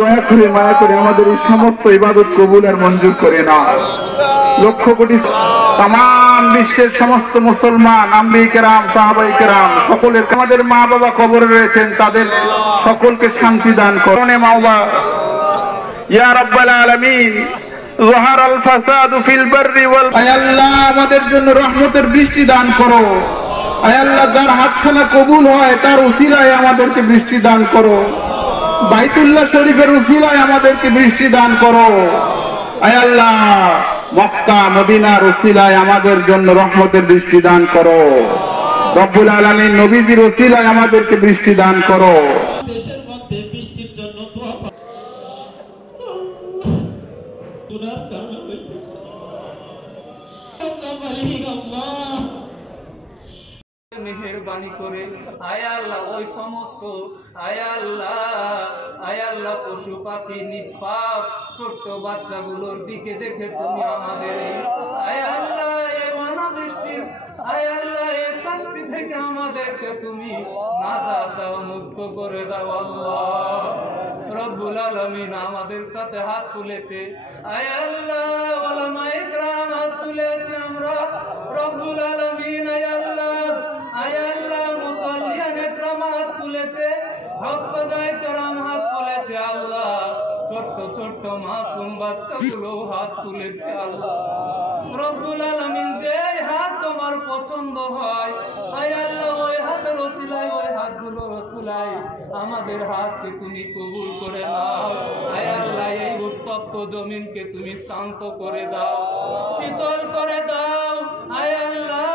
দয়া করে মায়া করে আমাদের এই সমস্ত ইবাদত কবুল আর মঞ্জুর করে না। লক্ষ কোটি তাম বিশ্বের সমস্ত মুসলমান আম্বিয়ে কেরাম সাহাবায়ে কেরাম সকলের, আমাদের মা বাবা কবরে রয়েছেন, তাদের সকলকে শান্তি দান করুন। মাওলা ইয়া রাব্বাল আলামিন যাহারাল ফাসাদু ফিল বাররি ওয়াল, আয় আল্লাহ আমাদের জন্য রহমতের বৃষ্টি দান করো। আয় আল্লাহ যার হাতখানা কবুল হয় তার উসিলায় আমাদেরকে বৃষ্টি দান করো। বাইতুল্লাহ শরীফের উসিলায় আমাদেরকে বৃষ্টি দান করো। আয় আল্লাহ মক্কা মদিনার উসিলায় আমাদের জন্য রহমতের বৃষ্টি দান করো। রব্বুল আলামিন নবীজির উসিলায় আমাদেরকে বৃষ্টি দান করো। দেশের মধ্যে বৃষ্টির জন্য দোয়া গুনার কারণে হইতেছে। আল্লাহ মালিক আল্লাহ মেহেরবানি করে আয় আল্লাহ ওই সমস্ত আয় আল্লাহ পশু পাখি নিষ্পাপ ছোট্ট বাচ্চাগুলোর দিকে দেখে তুমি আমাদের আয় আল্লাহ এই অনাদৃষ্টির আয় আল্লাহ এই শাস্তি থেকে আমাদেরকে তুমি নাজাত দাও, মুক্ত করে দাও। আল্লাহ রব্বুল আলামিন আমাদের সাথে হাত তুলেছে, আয় আল্লাহ ওলামায়ে কেরাম হাত তুলেছে, আমরা রব্বুল আলামিন আয় আল্লাহ মুসাল্লিয়ানে কেরাম হাত তুলেছে, হাফেজায়ে কেরাম হাত তুলেছে। আল্লাহ ছোট্ট ছোট্ট মাসুম বাচ্চাগুলো হাত তুলেছে। আল্লাহ রব্বুল আলামিন যে হাত তোমার পছন্দ হয় আয় আল্লাহ ওই হাতের ওসিলায় ওই হাতগুলোর ওসিলায় আমাদের হাতকে তুমি কবুল করে নাও। আয় আল্লাহ এই উত্তপ্ত জমিনকে তুমি শান্ত করে দাও, শীতল করে দাও। আয় আল্লাহ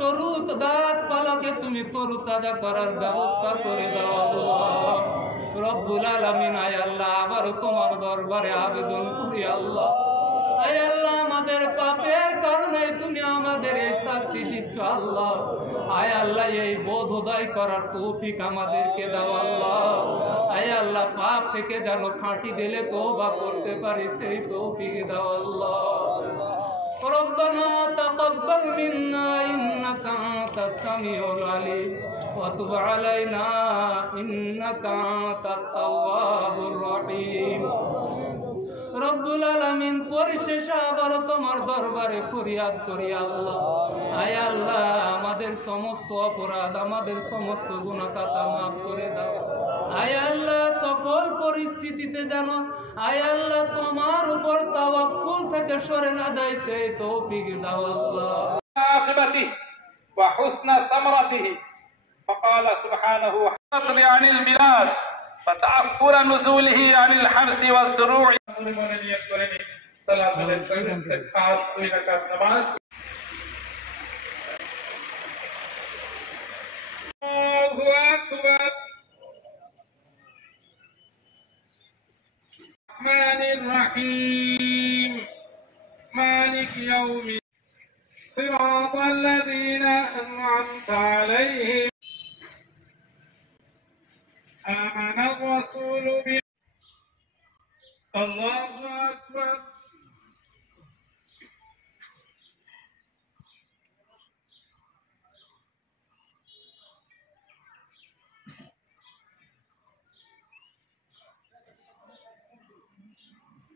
তরু গাছপালাকে তুমি তরু তাজা করার ব্যবস্থা করে দাও। আল্লাহ রব্বুল আলামিন আয় আল্লাহ আবারও তোমার দরবারে আবেদন করি। আল্লাহ আয় আল্লাহ আমাদের পাপের কারণে তুমি আমাদের এই শাস্তি দিচ্ছ। আল্লাহ আয় আল্লাহ এই বোধোদয় করার তৌফিক আমাদেরকে দাও। আল্লাহ আয় আল্লাহ পাপ থেকে যেন ফাঁটি দিলে তওবা করতে পারি সেই তৌফিক দাও। আল্লাহ ربنا تقبل منا إنك أنت السميع العليم وتب علينا إنك أنت التواب الرحيم। রব্বুল আলামিন পরিশেষে আবার তোমার দরবারে ফরিয়াদ করি। আল্লাহ আয় আল্লাহ আমাদের সমস্ত অপরাধ আমাদের সমস্ত গুনাহ খাতা মাফ করে দাও। আয় আল্লাহ সকল পরিস্থিতিতে যেন আয় আল্লাহ তোমার উপর তাওয়াক্কুল থেকে সরে না যায় সেই তৌফিক দাও। আল্লাহ আখিরাতি ওয়া হুসনা সামরাতিহি فقال سبحانه وتعالى عن البلاد فتعفر نزوله عن الحرث والزروع الرحمن الرحيم مالك يوم صراط الذين أنعمت عليهم آمن الرسول به الله أكبر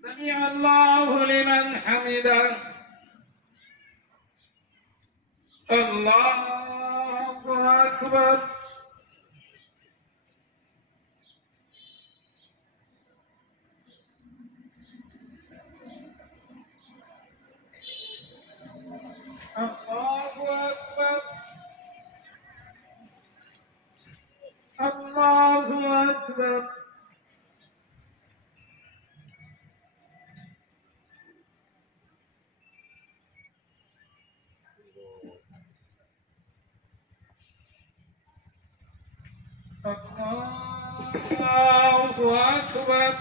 سمع الله لمن حمده الله أكبر الله أكبر الله أكبر الله أكبر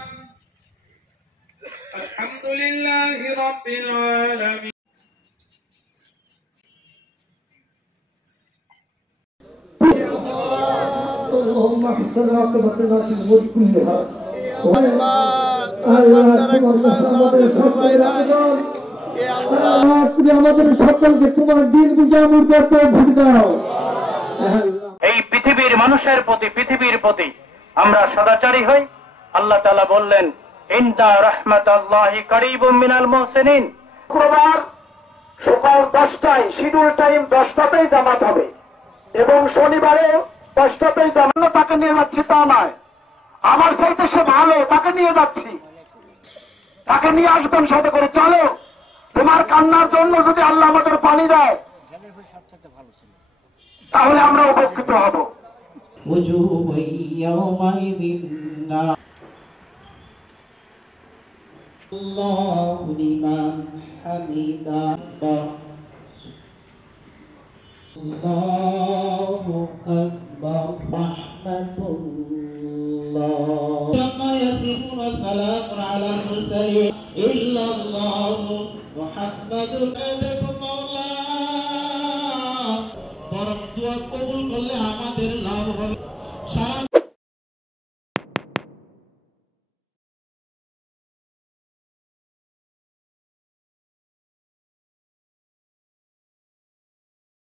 الحمد لله رب العالمين اللهم احسن عاقبتنا في الامور كلها তুমি আমাদের সকলকে তোমার দিন বুঝানোর তৌফিক দাও। এই পৃথিবীর মানুষের প্রতি পৃথিবীর প্রতি আমরা সদাচারী হই আল্লাহ তাআলা বললেন, ইন্না রাহমাতাল্লাহি কারীবুম মিনাল মুহসিনিন। শুক্রবার সকাল 10টায় শিডিউল টাইম 10টাতেই জামাত হবে এবং শনিবারে 10টাতেই জামাত। তাকে নিয়ে যাচ্ছি তা নয়, আমার চাইতে সে ভালো, তাকে নিয়ে যাচ্ছি, তাকে নিয়ে আসবেন সাথে করে। চলো, তোমার কান্নার জন্য যদি আল্লাহ আমাদের পানি দেয় তাহলে আমরা উপকৃত হব। الله لمن حمده الله أكبر رحمة الله كما يصفون سلام على المرسلين إلا الله محمد